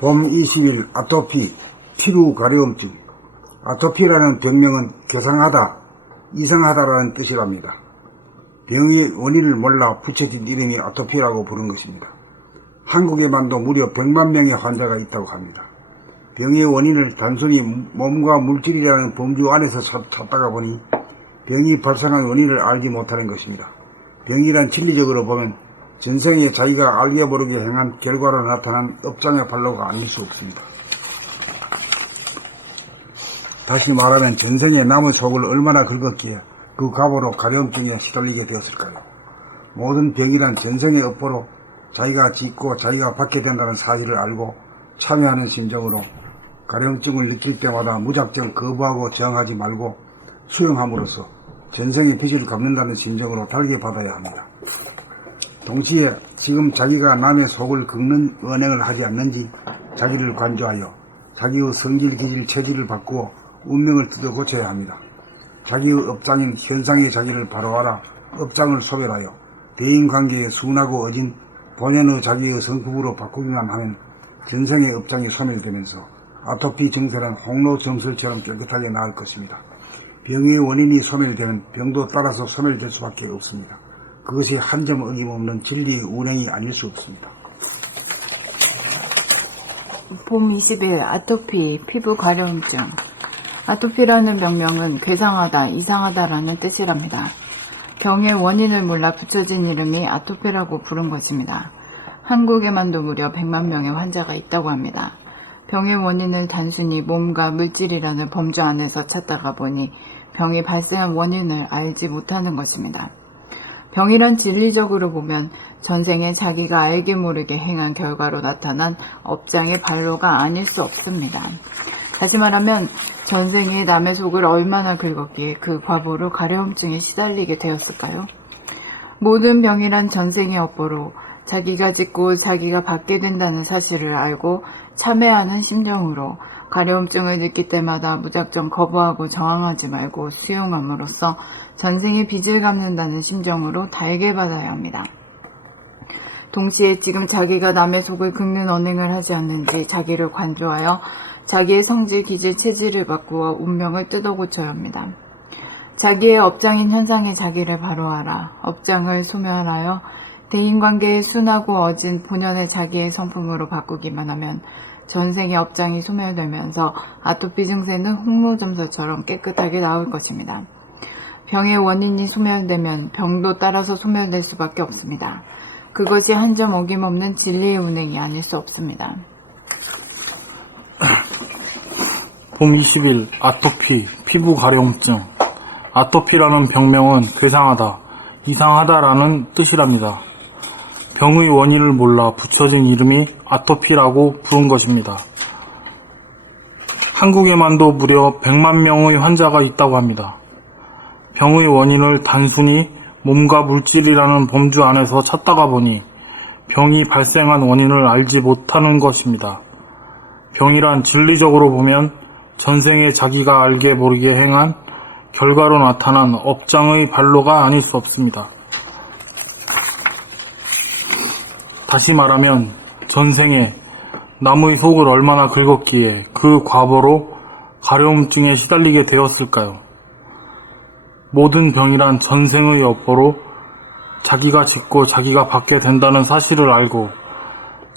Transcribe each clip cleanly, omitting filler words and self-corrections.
봄 20일 아토피, 피부 가려움증. 아토피라는 병명은 괴상하다, 이상하다라는 뜻이랍니다. 병의 원인을 몰라 붙여진 이름이 아토피라고 부른 것입니다. 한국에만도 무려 100만 명의 환자가 있다고 합니다. 병의 원인을 단순히 몸과 물질이라는 범주 안에서 찾다가 보니 병이 발생한 원인을 알지 못하는 것입니다. 병이란 진리적으로 보면 전생에 자기가 알게 모르게 행한 결과로 나타난 업장의 발로가 아닐 수 없습니다. 다시 말하면 전생에 남의 속을 얼마나 긁었기에 그 과보로 가려움증에 시달리게 되었을까요? 모든 병이란 전생의 업보로 자기가 짓고 자기가 받게 된다는 사실을 알고 참여하는 심정으로 가려움증을 느낄 때마다 무작정 거부하고 저항하지 말고 수용함으로써 전생의 빚을 갚는다는 심정으로 달게 받아야 합니다. 동시에 지금 자기가 남의 속을 긁는 언행을 하지 않는지 자기를 관조하여 자기의 성질, 기질, 체질을 바꾸어 운명을 뜯어 고쳐야 합니다. 자기의 업장인 현상의 자기를 바로하라 업장을 소멸하여 대인관계에 순하고 어진 본연의 자기의 성품으로 바꾸기만 하면 전생의 업장이 소멸되면서 아토피 증세는 홍로 점설처럼 깨끗하게 나을 것입니다. 병의 원인이 소멸되면 병도 따라서 소멸될 수밖에 없습니다. 그것이 한 점 어김없는 진리의 운행이 아닐 수 없습니다. 봄 20일 아토피, 피부 가려움증. 아토피라는 병명은 괴상하다, 이상하다라는 뜻이랍니다. 병의 원인을 몰라 붙여진 이름이 아토피라고 부른 것입니다. 한국에만도 무려 100만 명의 환자가 있다고 합니다. 병의 원인을 단순히 몸과 물질이라는 범주 안에서 찾다가 보니 병이 발생한 원인을 알지 못하는 것입니다. 병이란 진리적으로 보면 전생에 자기가 알게 모르게 행한 결과로 나타난 업장의 발로가 아닐 수 없습니다. 다시 말하면 전생에 남의 속을 얼마나 긁었기에 그 과보로 가려움증에 시달리게 되었을까요? 모든 병이란 전생의 업보로 자기가 짓고 자기가 받게 된다는 사실을 알고 참회하는 심정으로 가려움증을 느낄 때마다 무작정 거부하고 저항하지 말고 수용함으로써 전생의 빚을 갚는다는 심정으로 달게 받아야 합니다. 동시에 지금 자기가 남의 속을 긁는 언행을 하지 않는지 자기를 관조하여 자기의 성질, 기질, 체질을 바꾸어 운명을 뜯어 고쳐야 합니다. 자기의 업장인 현상의 자기를 바로하라. 업장을 소멸하여 대인관계에 순하고 어진 본연의 자기의 성품으로 바꾸기만 하면 전생의 업장이 소멸되면서 아토피 증세는 홍로점설처럼 깨끗하게 나올 것입니다. 병의 원인이 소멸되면 병도 따라서 소멸될 수밖에 없습니다. 그것이 한 점 어김없는 진리의 운행이 아닐 수 없습니다. 봄 20일 아토피, 피부 가려움증. 아토피라는 병명은 괴상하다, 이상하다라는 뜻이랍니다. 병의 원인을 몰라 붙여진 이름이 아토피라고 부른 것입니다. 한국에만도 무려 100만 명의 환자가 있다고 합니다. 병의 원인을 단순히 몸과 물질이라는 범주 안에서 찾다가 보니 병이 발생한 원인을 알지 못하는 것입니다. 병이란 진리적으로 보면 전생에 자기가 알게 모르게 행한 결과로 나타난 업장의 발로가 아닐 수 없습니다. 다시 말하면 전생에 남의 속을 얼마나 긁었기에 그 과보로 가려움증에 시달리게 되었을까요? 모든 병이란 전생의 업보로 자기가 짓고 자기가 받게 된다는 사실을 알고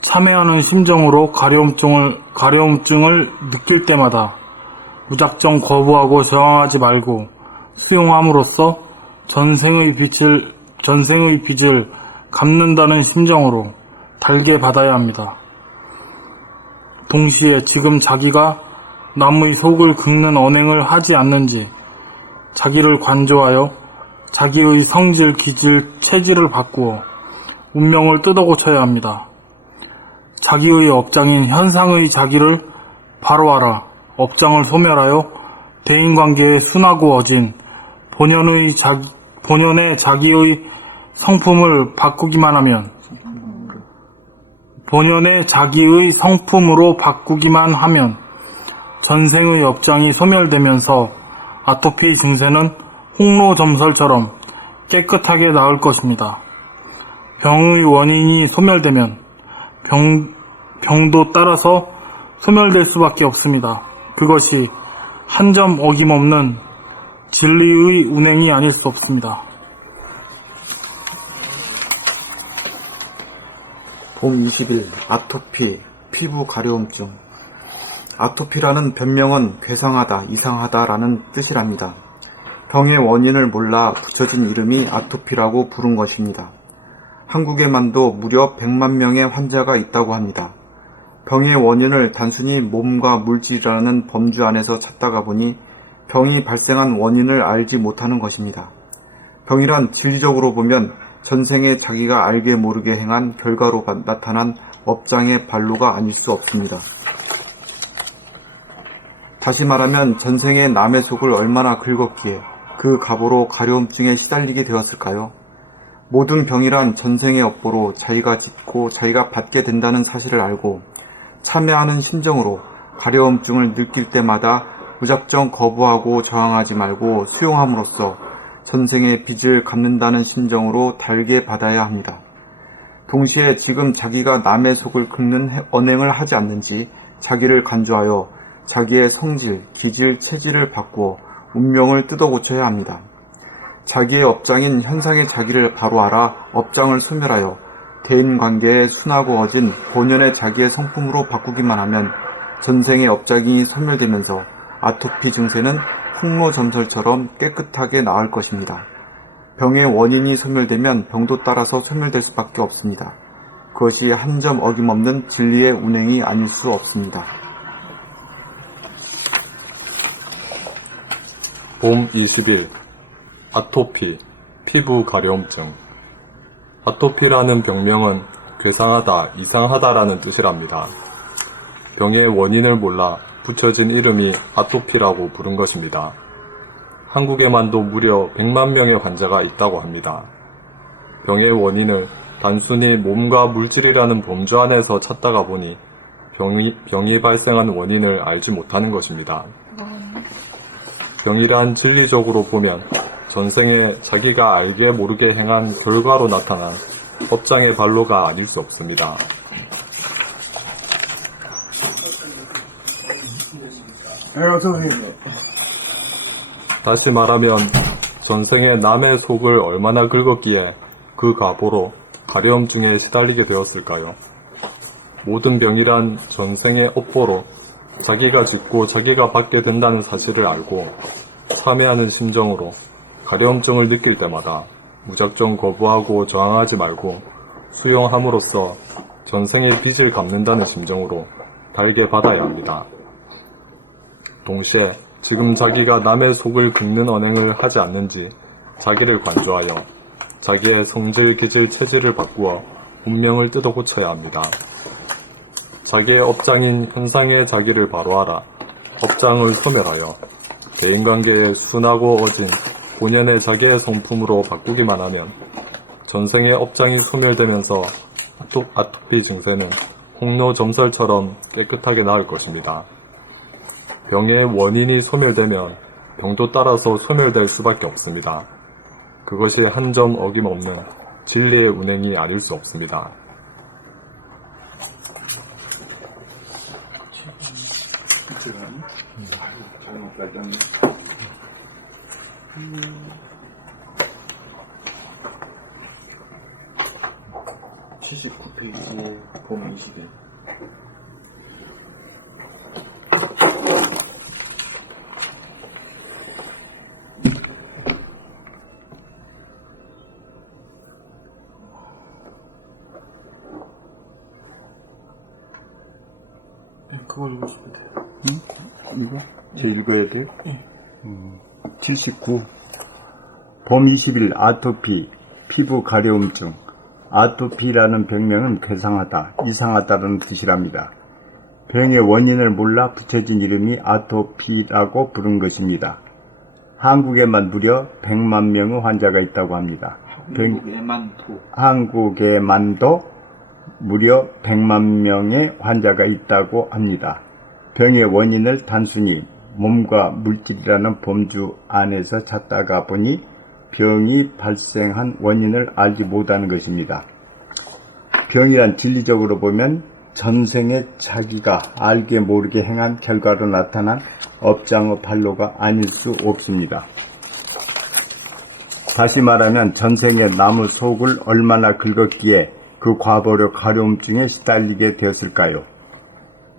참회하는 심정으로 가려움증을 느낄 때마다 무작정 거부하고 저항하지 말고 수용함으로써 전생의 빚을 갚는다는 심정으로 달게 받아야 합니다. 동시에 지금 자기가 남의 속을 긁는 언행을 하지 않는지 자기를 관조하여 자기의 성질, 기질, 체질을 바꾸어 운명을 뜯어 고쳐야 합니다. 자기의 업장인 현상의 자기를 바로하라. 업장을 소멸하여 대인관계에 순하고 어진 본연의 자기의 성품을 바꾸기만 하면 전생의 업장이 소멸되면서 아토피 증세는 홍로점설처럼 깨끗하게 나을 것입니다. 병의 원인이 소멸되면 병도 따라서 소멸될 수밖에 없습니다. 그것이 한 점 어김없는 진리의 운행이 아닐 수 없습니다. 봄 20일 아토피, 피부 가려움증. 아토피라는 별명은 괴상하다, 이상하다라는 뜻이랍니다. 병의 원인을 몰라 붙여진 이름이 아토피라고 부른 것입니다. 한국에만도 무려 100만 명의 환자가 있다고 합니다. 병의 원인을 단순히 몸과 물질이라는 범주 안에서 찾다가 보니 병이 발생한 원인을 알지 못하는 것입니다. 병이란 진리적으로 보면 전생에 자기가 알게 모르게 행한 결과로 나타난 업장의 발로가 아닐 수 없습니다. 다시 말하면 전생에 남의 속을 얼마나 긁었기에 그 갑오로 가려움증에 시달리게 되었을까요? 모든 병이란 전생의 업보로 자기가 짓고 자기가 받게 된다는 사실을 알고 참여하는 심정으로 가려움증을 느낄 때마다 무작정 거부하고 저항하지 말고 수용함으로써 전생의 빚을 갚는다는 심정으로 달게 받아야 합니다. 동시에 지금 자기가 남의 속을 긁는 언행을 하지 않는지 자기를 간주하여 자기의 성질, 기질, 체질을 바꾸어 운명을 뜯어 고쳐야 합니다. 자기의 업장인 현상의 자기를 바로 알아 업장을 소멸하여 대인관계에 순하고 어진 본연의 자기의 성품으로 바꾸기만 하면 전생의 업장이 소멸되면서 아토피 증세는 홍로점설처럼 깨끗하게 나을 것입니다. 병의 원인이 소멸되면 병도 따라서 소멸될 수밖에 없습니다. 그것이 한 점 어김없는 진리의 운행이 아닐 수 없습니다. 봄 20일 아토피, 피부 가려움증. 아토피라는 병명은 괴상하다, 이상하다라는 뜻이랍니다. 병의 원인을 몰라 붙여진 이름이 아토피라고 부른 것입니다. 한국에만도 무려 100만 명의 환자가 있다고 합니다. 병의 원인을 단순히 몸과 물질이라는 범주 안에서 찾다가 보니 병이 발생한 원인을 알지 못하는 것입니다. 병이란 진리적으로 보면 전생에 자기가 알게 모르게 행한 결과로 나타난 업장의 발로가 아닐 수 없습니다. 다시 말하면 전생에 남의 속을 얼마나 긁었기에 그 가보로 가려움증에 시달리게 되었을까요? 모든 병이란 전생의 업보로 자기가 짓고 자기가 받게 된다는 사실을 알고 참회하는 심정으로 가려움증을 느낄 때마다 무작정 거부하고 저항하지 말고 수용함으로써 전생의 빚을 갚는다는 심정으로 달게 받아야 합니다. 동시에 지금 자기가 남의 속을 긁는 언행을 하지 않는지 자기를 관조하여 자기의 성질, 기질, 체질을 바꾸어 운명을 뜯어 고쳐야 합니다. 자기의 업장인 현상의 자기를 바로 알아 업장을 소멸하여 대인관계에 순하고 어진 본연의 자기의 성품으로 바꾸기만 하면 전생의 업장이 소멸되면서 아토피 증세는 홍로점설처럼 깨끗하게 나을 것입니다. 병의 원인이 소멸되면 병도 따라서 소멸될 수밖에 없습니다. 그것이 한 점 어김없는 진리의 운행이 아닐 수 없습니다. 봄 20일 그거 읽으시면 돼요. 이거? 제 읽어야 돼? 79. 봄 20일 아토피, 피부 가려움증. 아토피라는 병명은 괴상하다, 이상하다는 뜻이랍니다. 병의 원인을 몰라 붙여진 이름이 아토피라고 부른 것입니다. 한국에만 무려 100만 명의 환자가 있다고 합니다. 한국에만도 무려 100만 명의 환자가 있다고 합니다. 병의 원인을 단순히 몸과 물질이라는 범주 안에서 찾다가 보니 병이 발생한 원인을 알지 못하는 것입니다. 병이란 진리적으로 보면 전생에 자기가 알게 모르게 행한 결과로 나타난 업장의 발로가 아닐 수 없습니다. 다시 말하면 전생에 나무 속을 얼마나 긁었기에 그 과보력 가려움증에 시달리게 되었을까요?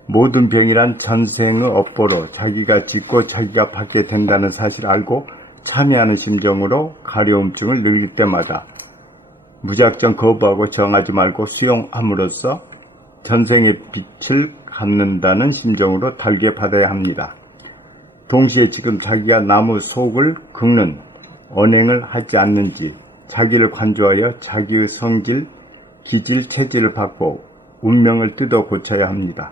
모든 병이란 전생의 업보로 자기가 짓고 자기가 받게 된다는 사실을 알고 참여하는 심정으로 가려움증을 느낄 때마다 무작정 거부하고 정하지 말고 수용함으로써 전생의 빛을 갖는다는 심정으로 달게 받아야 합니다. 동시에 지금 자기가 나무 속을 긁는 언행을 하지 않는지 자기를 관조하여 자기의 성질, 기질, 체질을 바꿔 운명을 뜯어 고쳐야 합니다.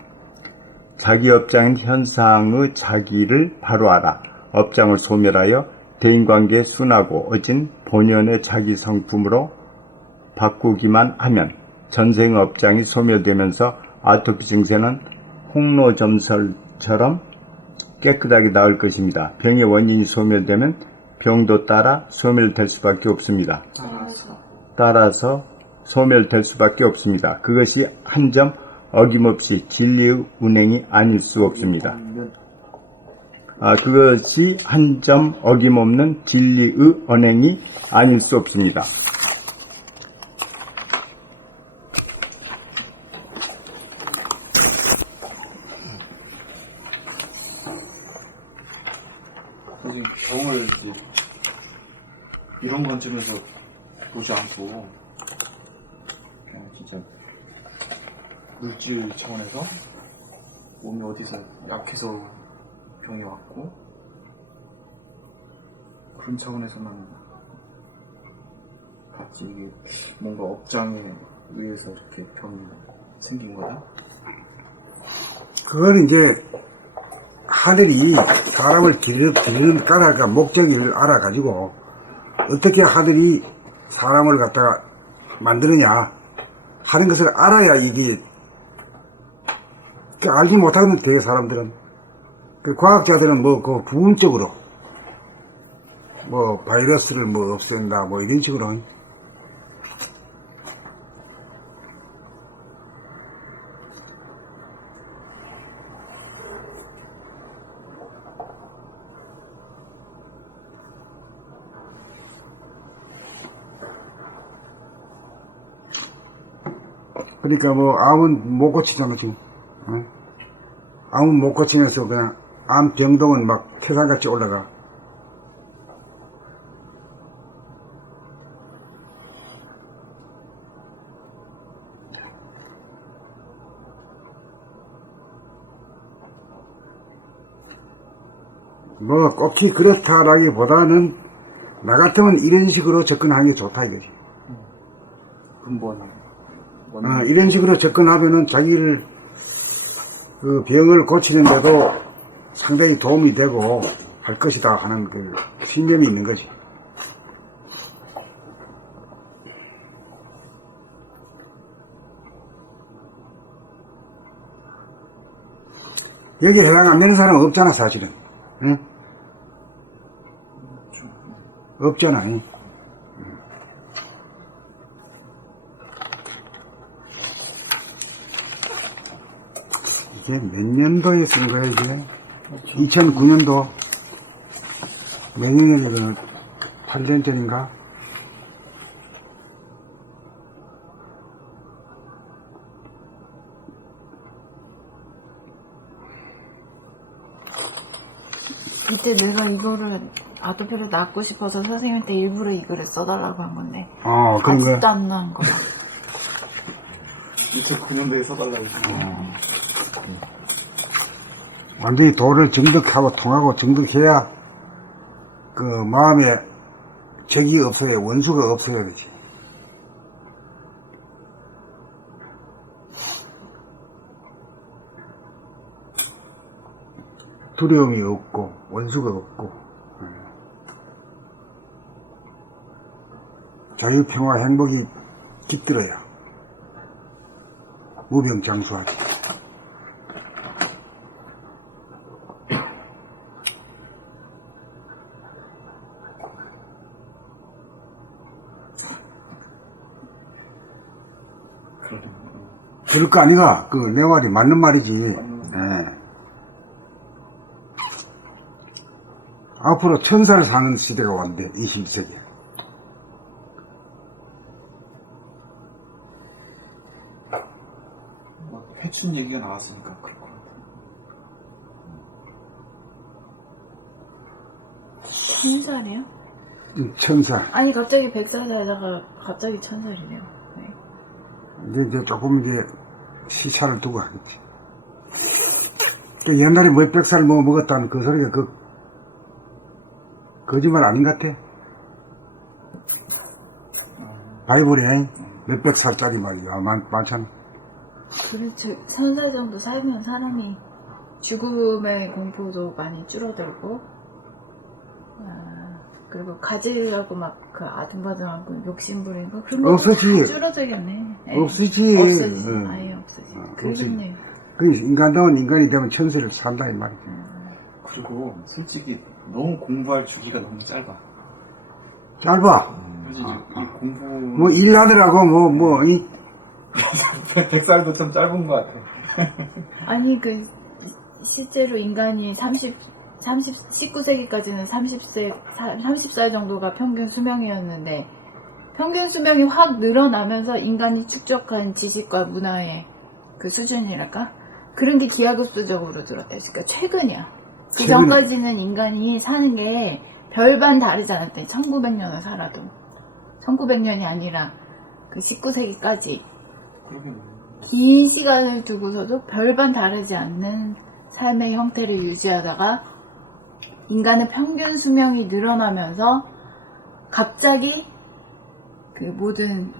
자기 업장인 현상의 자기를 바로 알아 업장을 소멸하여 대인관계에 순하고 어진 본연의 자기 성품으로 바꾸기만 하면 전생의 업장이 소멸되면서 아토피 증세는 홍로점설처럼 깨끗하게 나을 것입니다. 병의 원인이 소멸되면 병도 따라 소멸될 수밖에 없습니다. 따라서 소멸될 수밖에 없습니다. 그것이 한 점 어김없이 진리의 운행이 아닐 수 없습니다. 그것이 한 점 어김없는 진리의 언행이 아닐 수 없습니다. 지금 병을 이런 관점에서 보지 않고 그냥 진짜 물질 차원에서 몸이 어디서 약해서 병이 왔고 그런 차원에서만 봤지 이게 뭔가 업장에 의해서 이렇게 병이 생긴 거다? 그건 이제 하늘이 사람을 기르는 까닭과 목적을 알아가지고 어떻게 하늘이 사람을 갖다가 만드느냐 하는 것을 알아야 이게 알지 못하는 게 사람들은 그 과학자들은 뭐 그 부분적으로 뭐 바이러스를 뭐 없앤다 뭐 이런 식으로 그러니까 뭐 암은 못 고치잖아 지금. 응? 암은 못 고치면서 그냥 암 병동은 막 태산같이 올라가. 뭐 꼭히 그렇다라기보다는 나 같으면 이런 식으로 접근하는 게 좋다 이거지. 근본 이런 식으로 접근하면은 자기를 그 병을 고치는데도 상당히 도움이 되고 할 것이다 하는 그 신념이 있는 거지. 여기에 해당 안 되는 사람은 없잖아 사실은. 응? 없잖아. 응? 이게 몇 년도에 쓴 거야, 이게? 2009년도. 몇 년이면 8년 전인가? 그때 내가 이거를 아토피를 낫고 싶어서 선생님한테 일부러 이 글을 써달라고 한 건데 그런 거야. 아직도 안 나은 거야. 2009년도에 써달라고 완전히 도를 정득하고 통하고 정득해야 그 마음에 적이 없어야 원수가 없어야 되지. 두려움이 없고 원수가 없고 자유, 평화, 행복이 깃들어야 무병장수하지. 그러네. 그럴 거 아니가? 그 내 말이 맞는 말이지. 예. 앞으로 천사를 사는 시대가 온대, 21세기에. 회춘 얘기가 나왔으니까 그럴 것 같아요. 천살이요? 천사. 아니 갑자기 100살 살다가 갑자기 천살이래요. 네. 이제 조금 이제 시차를 두고 하겠지. 그 옛날에 몇백 살 먹었다는 그 소리가 거짓말 아닌 것 같아. 바이블에 몇백 살짜리 말이야. 많잖아. 그렇죠. 1000살 정도 살면 사람이 죽음의 공포도 많이 줄어들고, 그리고 가지려고 막 그 아둥바둥하고 욕심부리는 거 그런 거 없어지. 다 줄어들겠네. 네. 없어지. 없어지. 응. 아예 없어지. 없어지. 그러겠네요. 그 인간다운 인간이 되면 천세를 산다 이 말이지. 그리고 솔직히 너무 공부할 주기가 너무 짧아. 짧아. 그래서 이 공부 뭐 일하느라고 이 100살도 좀 짧은 것 같아. 아니 그 실제로 인간이 19세기까지는 30살 정도가 평균 수명이었는데 평균 수명이 확 늘어나면서 인간이 축적한 지식과 문화의 그 수준이랄까? 그런 게 기하급수적으로 늘었대. 그러니까 최근이야. 그 전까지는 인간이 사는 게 별반 다르지 않았대. 1900년을 살아도. 1900년이 아니라 그 19세기까지. 그러면 긴 시간을 두고서도 별반 다르지 않는 삶의 형태를 유지하다가 인간의 평균 수명이 늘어나면서 갑자기 그 모든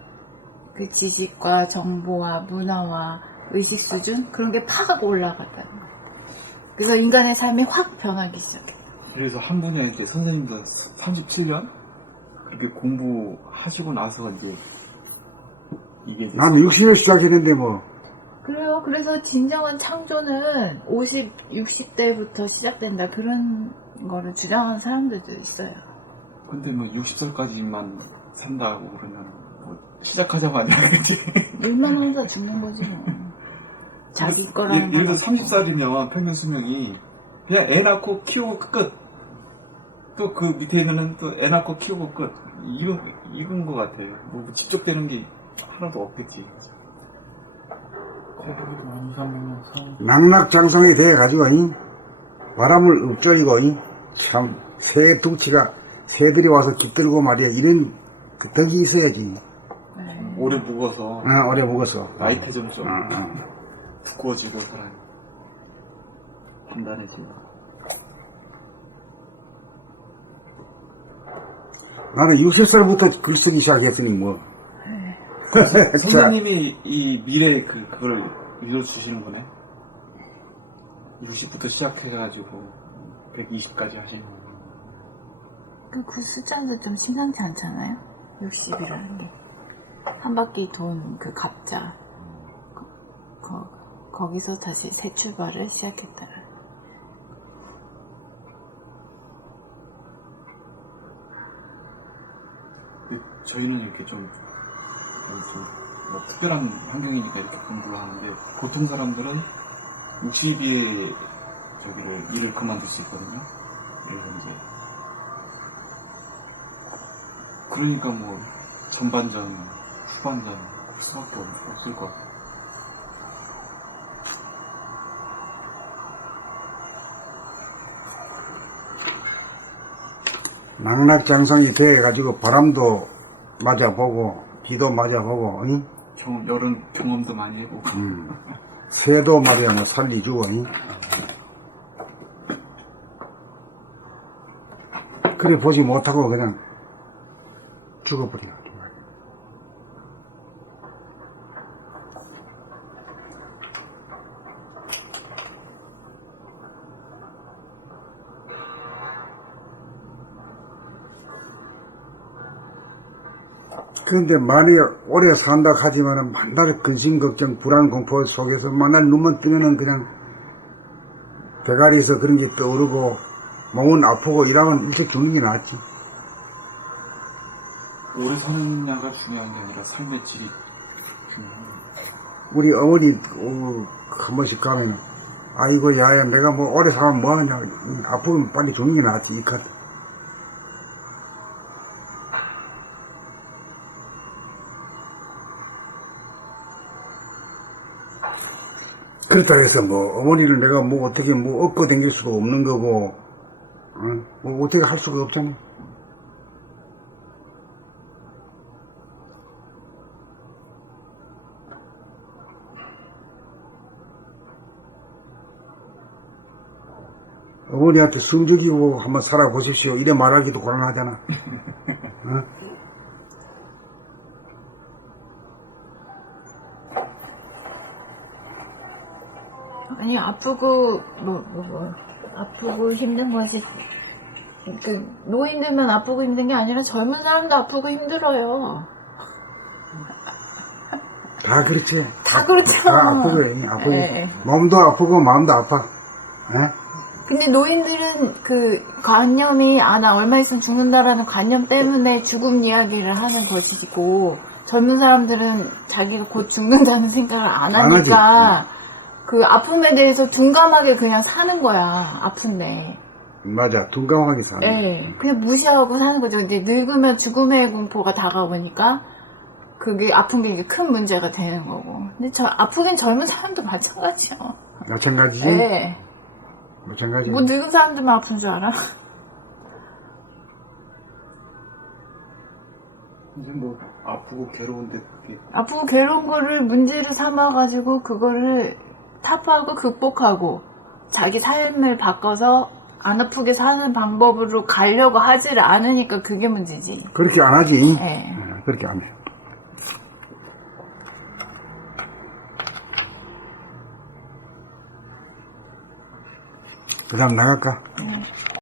그 지식과 정보와 문화와 의식 수준 그런 게 팍 올라갔다는 거예요. 그래서 인간의 삶이 확 변하기 시작했다. 그래서 한 분은 이제 선생님도 37년 그렇게 공부하시고 나서 이제 이게 이제 나는 60에 시작했는데 뭐. 그래요. 그래서 진정한 창조는 60대부터 시작된다. 그런 거를 주장하는 사람들도 있어요. 근데 뭐 60살까지만 산다고 그러면 뭐 시작하자마자 이제 일만 하다 죽는 거지 뭐. 자기 거라는 예를 들어 거. 30살이면 평균 수명이 그냥 애 낳고 키우고 끝. 또 그 밑에 있는 또 애 낳고 키우고 끝. 이건 것 같아. 뭐 집적되는 게 하나도 없겠지. 낙낙장성이 돼가지고 바람을 읊조리고 참 새 둥치가 새들이 와서 깃들고 말이야 이런 그 덕이 있어야지. 오래 묵어서 오래 먹었어. 나이테 좀 두꺼워지고 사람이 단단해지고. 나는 60살부터 글 쓰기 시작했으니 뭐. 선생님이 이 미래 그걸 이뤄주시는 거네. 60부터 시작해가지고 120까지 하시는 거. 그 숫자도 좀 심상치 않잖아요? 60이라는 게. 한 바퀴 돈 그 갑자. 거기서 다시 새 출발을 시작했다. 저희는 이렇게 좀 뭐 특별한 환경이니까 이렇게 공부를 하는데 보통 사람들은 60에 일을 그만둘 수 있거든요. 그래서 이제 그러니까 뭐 전반전, 후반전 할 수밖에 없을 것 같아요. 낙낙장성이 돼가지고 바람도 맞아보고 비도 맞아보고 여름 경험도 많이 해보고 새도 말이야 뭐 살리주고 그래 보지 못하고 그냥 죽어버려. 그런데 많이 오래 산다 하지만은 만날 근심 걱정 불안 공포 속에서 만날 눈만 뜨면은 그냥 대가리에서 그런 게 떠오르고 몸은 아프고 이러면 일찍 죽는 게 낫지. 오래 사느냐가 중요한 게 아니라 삶의 질이 중요한 거예요. 우리 어머니 한 번씩 가면은 아이고 야야 내가 뭐 오래 살면 뭐하냐 아프면 빨리 죽는 게 낫지 이 카드. 그렇다 해서 뭐 어머니를 내가 뭐 어떻게 뭐 업고 댕길 수가 없는 거고 뭐 어떻게 할 수가 없잖아. 어머니한테 숨 죽이고 한번 살아보십시오 이래 말하기도 곤란하잖아. 어? 아니 아프고 아프고 힘든 것이 그 노인들만 아프고 힘든 게 아니라 젊은 사람도 아프고 힘들어요. 다 그렇지. 다 그렇죠. 다 아프고 아프고 예. 몸도 아프고 마음도 아파. 예? 근데 노인들은 그 관념이 나 얼마 있으면 죽는다라는 관념 때문에 죽음 이야기를 하는 것이고 젊은 사람들은 자기가 곧 죽는다는 생각을 안 하니까 그 아픔에 대해서 둔감하게 그냥 사는 거야. 아픈데. 맞아. 둔감하게 사는 거야. 예. 그냥 무시하고 사는 거죠. 이제 늙으면 죽음의 공포가 다가오니까 그게 아픈 게 큰 문제가 되는 거고. 근데 아프긴 젊은 사람도 마찬가지요. 마찬가지지? 예. 마찬가지. 뭐 늙은 사람들만 아픈 줄 알아? 이제 뭐 아프고 괴로운데 그게 아프고 괴로운 거를 문제로 삼아가지고 그거를 타파하고 극복하고 자기 삶을 바꿔서 안 아프게 사는 방법으로 가려고 하지를 않으니까 그게 문제지. 그렇게 안 하지? 예. 그렇게 안 해. 그 다음 나갈까?